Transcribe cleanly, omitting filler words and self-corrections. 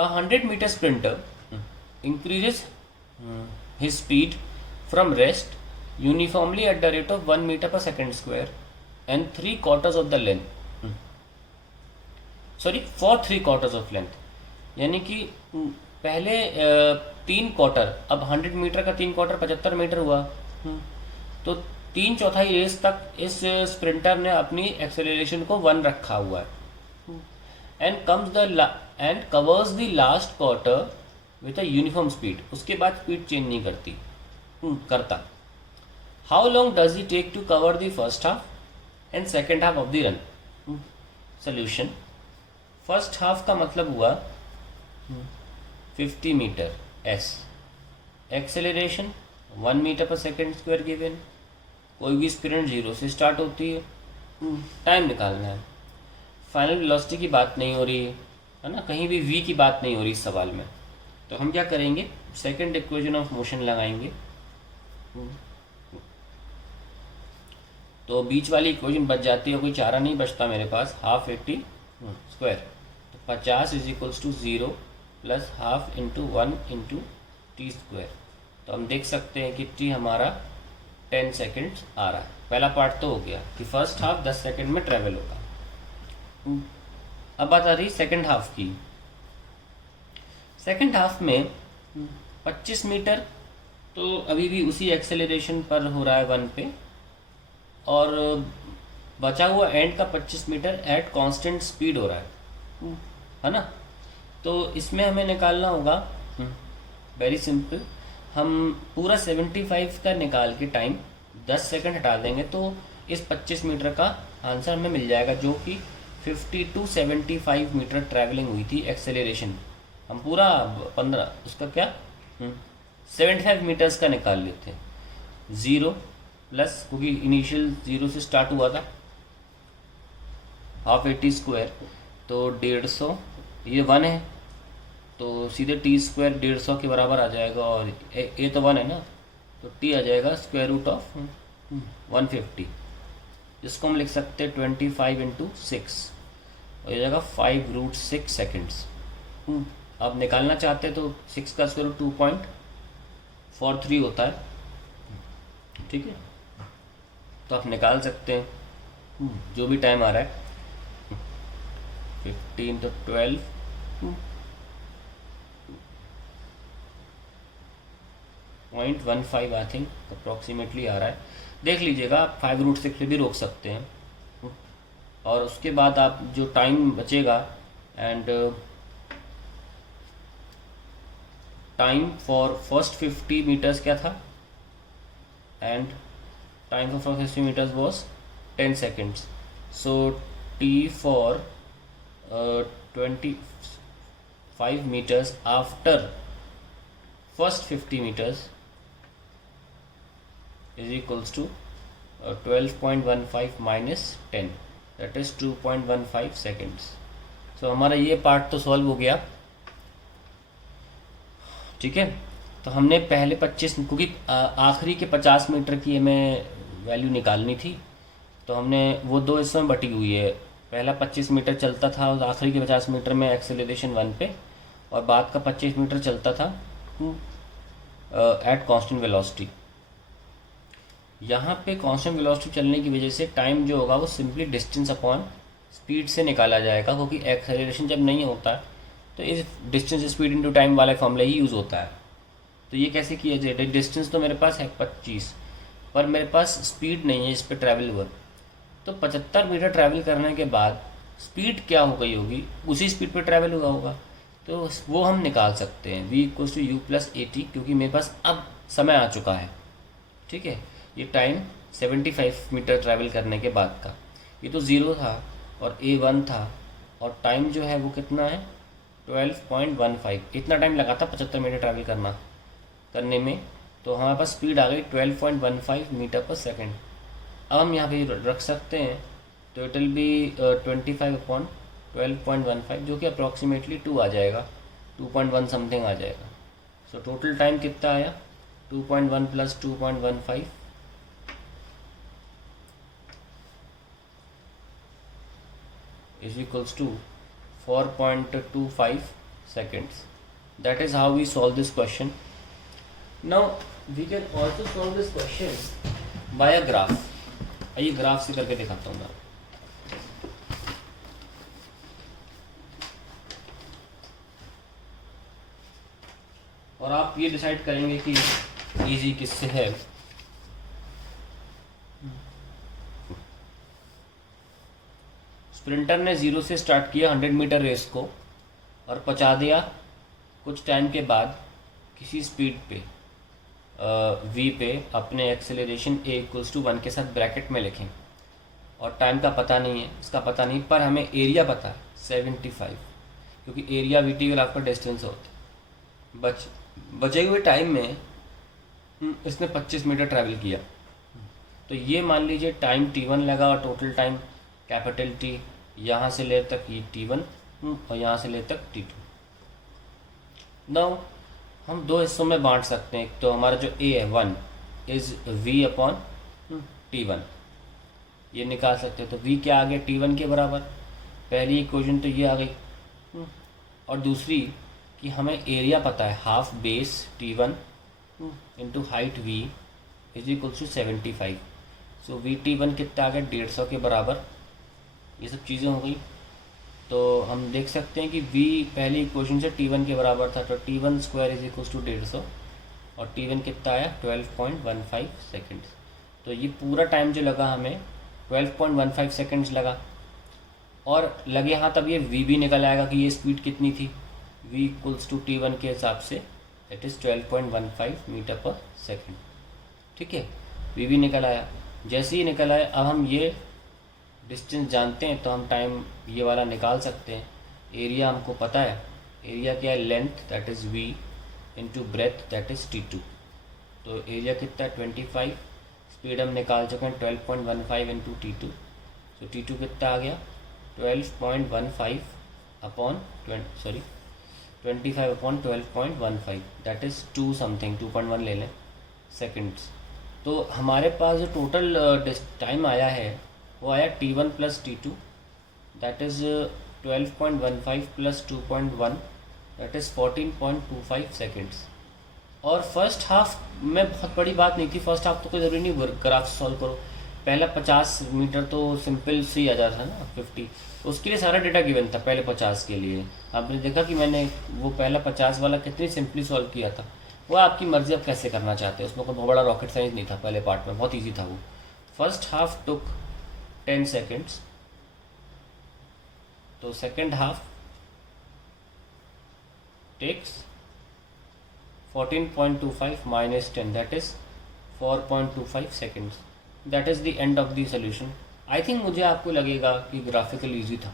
A 100-meter sprinter increases his speed from rest uniformly at the rate of 1 meter per second square and 3/4 of the length. For 3/4 of length. यानी कि पहले 3/4, अब 100 metre का 3/4 75 metre हुआ। तो 3/4 race तक इस स्प्रिंटर ने अपनी एक्सेलरेशन को 1 रखा हुआ है। And covers the last quarter with a uniform speed. उसके बाद स्पीड चेंज नहीं करता। How long does he take to cover the first half and second half of the run? Solution, first half का मतलब हुआ 50 meter s, acceleration 1 meter per second square given, कोई भी sprint 0 से स्टार्ट होती है, टाइम निकालना है। फाइनल वेलोसिटी की बात नहीं हो रही है ना, कहीं भी v की बात नहीं हो रही इस सवाल में। तो हम क्या करेंगे, सेकंड इक्वेशन ऑफ मोशन लगाएंगे। तो बीच वाली इक्वेशन बच जाती है, कोई चारा नहीं बचता मेरे पास, हाफ 80 स्क्वायर, तो 50 = 0 plus half into 1 into T square. तो हम देख सकते हैं कि टी हमारा 10 सेकेंड्स आ रहा है। पहला पार्ट तो हो गया कि फर्स्ट हाफ 10 सेकेंड में ट्रेवल होगा। अब बात आ रही सेकेंड हाफ की। सेकेंड हाफ में 25 मीटर तो अभी भी उसी एक्सेलरेशन पर हो रहा है 1 पे, और बचा हुआ एंड का 25 मीटर एट कांस्टेंट स्पीड हो रहा है ना। तो इसमें हमें निकालना होगा, वेरी सिंपल, हम पूरा 75 का निकाल के टाइम 10 सेकंड हटा देंगे तो इस 25 मीटर का आंसर हमें मिल जाएगा, जो कि 50 to 75 मीटर ट्रैवलिंग हुई थी एक्सेलरेशन। हम पूरा 15 उसका क्या 75 मीटर्स का निकाल लेते हैं। 0 प्लस, क्योंकि इनिशियल 0 से स्टार्ट हुआ था, हाफ 80 स्क्वायर तो 150, ये 1 है तो सीधे टी स्क्वायर 150 के बराबर आ जाएगा, और ए तो 1 है ना, तो टी आ जाएगा स्क्वायर रूट ऑफ 150, जिसको हम लिख सकते हैं 25 इंटू 6, हो जाएगा 5√6 सेकेंड्स। अब निकालना चाहते हैं तो 6 का स्क्वायर 2.43 होता है, ठीक है। तो आप निकाल सकते हैं जो भी टाइम आ रहा है, 15 तो 12, 0.15 आई थिंक अप्रॉक्सीमेटली आ रहा है। देख लीजिएगा, आप 5√6 पे भी रोक सकते हैं। और उसके बाद आप जो टाइम बचेगा, and time for first 50 meters क्या था, and time for first 50 meters was 10 seconds. So t for 25 meters after first 50 meters is equals to 12.15 minus 10, that is 2.15 seconds. So हमारा ये पार्ट तो सॉल्व हो गया, ठीक है। तो हमने पहले 25, क्योंकि आखिरी के 50 मीटर की हमें वैल्यू निकालनी थी, तो हमने वो दो हिस्सों में बटी हुई है। पहला 25 मीटर चलता था और आखिरी के 50 मीटर में एक्सेलरेशन 1 पे, और बाद का 25 मीटर चलता था एट कांस्टेंट वेलोसिटी। यहाँ पे कांस्टेंट वेलोसिटी चलने की वजह से टाइम जो होगा वो सिंपली डिस्टेंस अपॉन स्पीड से निकाला जाएगा, क्योंकि एक्सेलरेशन जब नहीं होता है तो इस डिस्टेंस स्पीड इनटू टाइम वाला फॉर्मूला ही यूज़ होता है। तो ये कैसे किया जाए, डिस्टेंस तो मेरे पास है 25, पर मेरे पास स्पीड नहीं है इस पर ट्रैवल हुआ, तो 75 मीटर ट्रैवल करने के बाद स्पीड क्या हो गई होगी, उसी स्पीड पर ट्रैवल हुआ होगा, तो वो हम निकाल सकते हैं v = u + at, क्योंकि मेरे पास अब समय आ चुका है, ठीक है। ये टाइम 75 मीटर ट्रैवल करने के बाद का, ये तो 0 था और a 1 था, और टाइम जो है वो कितना है 12.15, इतना टाइम लगा था 75 मीटर ट्रैवल करने में। तो हमारे पास स्पीड आ गई 12.15 मीटर पर सेकेंड। अब हम यहाँ पे रख सकते हैं, तो इट विल बी 25/12.15, जो कि अप्रॉक्सीमेटली 2 आ जाएगा, 2.1 समथिंग आ जाएगा। सो टोटल टाइम कितना आया, 2.1 + 2.15 is equals to 4.25 seconds. That is how we solve this question. Now we can also solve this question by a graph. आइए ग्राफ से करके दिखाता हूँ मैं. और आप ये डिसाइड करेंगे कि इजी किससे है. स्प्रिंटर ने 0 से स्टार्ट किया 100 मीटर रेस को और पहुंचा दिया कुछ टाइम के बाद किसी स्पीड पे v पे अपने एक्सेलरेशन a=1 के साथ ब्रैकेट में लिखें. और टाइम का पता नहीं है, इसका पता नहीं, पर हमें एरिया पता है 75, क्योंकि एरिया v t आपका डिस्टेंस होता है. बचे हुए टाइम में इसने 25 मीटर ट्रैवल किया, तो ये मान लीजिए टाइम t1 लगा और टोटल टाइम कैपिटल T यहाँ से ले तक ये t1 और यहाँ से ले तक t2. नाउ हम दो हिस्सों में बांट सकते हैं. एक तो हमारा जो a है 1 इज़ v अपॉन t1, ये निकाल सकते हैं. तो v क्या आ गया t1 के बराबर. पहली इक्वेशन तो ये आ गई. और दूसरी कि हमें एरिया पता है half base t1 into height v is equal to 75. So v t1 कितना आ गया 150 के बराबर. ये सब चीज़ें हो गई. तो हम देख सकते हैं कि v पहली इक्वेशन से t1 के बराबर था, तो t1 square is equal to 150 और t1 कितना आया 12.15 सेकेंड्स. तो ये पूरा टाइम जो लगा हमें 12.15 सेकेंड्स लगा. और लगे हाँ तब ये v भी निकल आएगा कि ये स्पीड कितनी थी. v इक्वल्स टू t1 के हिसाब से it is 12.15 metre per second. ठीक है, v भी निकल आया. जैसे ही निकल आया अब हम ये डिस्टेंस जानते हैं तो हम टाइम ये वाला निकाल सकते हैं. एरिया हमको पता है, एरिया क्या है length that is v into breadth that is t2. तो एरिया कितना है 25, स्पीड हम निकाल चुके हैं 12.15 इंटू t2. तो t2 कितना आ गया 12.15 upon 25 upon 12.15 that is 2 something 2.1 ले लें सेकेंड्स. तो हमारे पास जो टोटल टाइम आया है वो आया t1 plus t2 that is 12.15 plus 2.1 that is 14.25 seconds. और फर्स्ट हाफ में बहुत बड़ी बात नहीं थी. फर्स्ट हाफ तो कोई ज़रूरी नहीं ग्राफ सॉल्व करो. पहला 50 मीटर तो सिंपल से ही आ जाता था ना 50. उसके लिए सारा डेटा गिवन था पहले 50 के लिए. आपने देखा कि मैंने वो पहला 50 वाला कितनी सिंपली सॉल्व किया था. वो आपकी मर्ज़ी आप कैसे करना चाहते हैं, उसमें कोई बहुत बड़ा रॉकेट साइंस नहीं था. पहले पार्ट में बहुत ईजी था वो. फर्स्ट हाफ टुक 10 सेकेंड्स, तो second half takes 14.25 minus 10 that is 4.25 seconds. That is the end of the solution. I think मुझे आपको लगेगा कि ग्राफिकल ईजी था.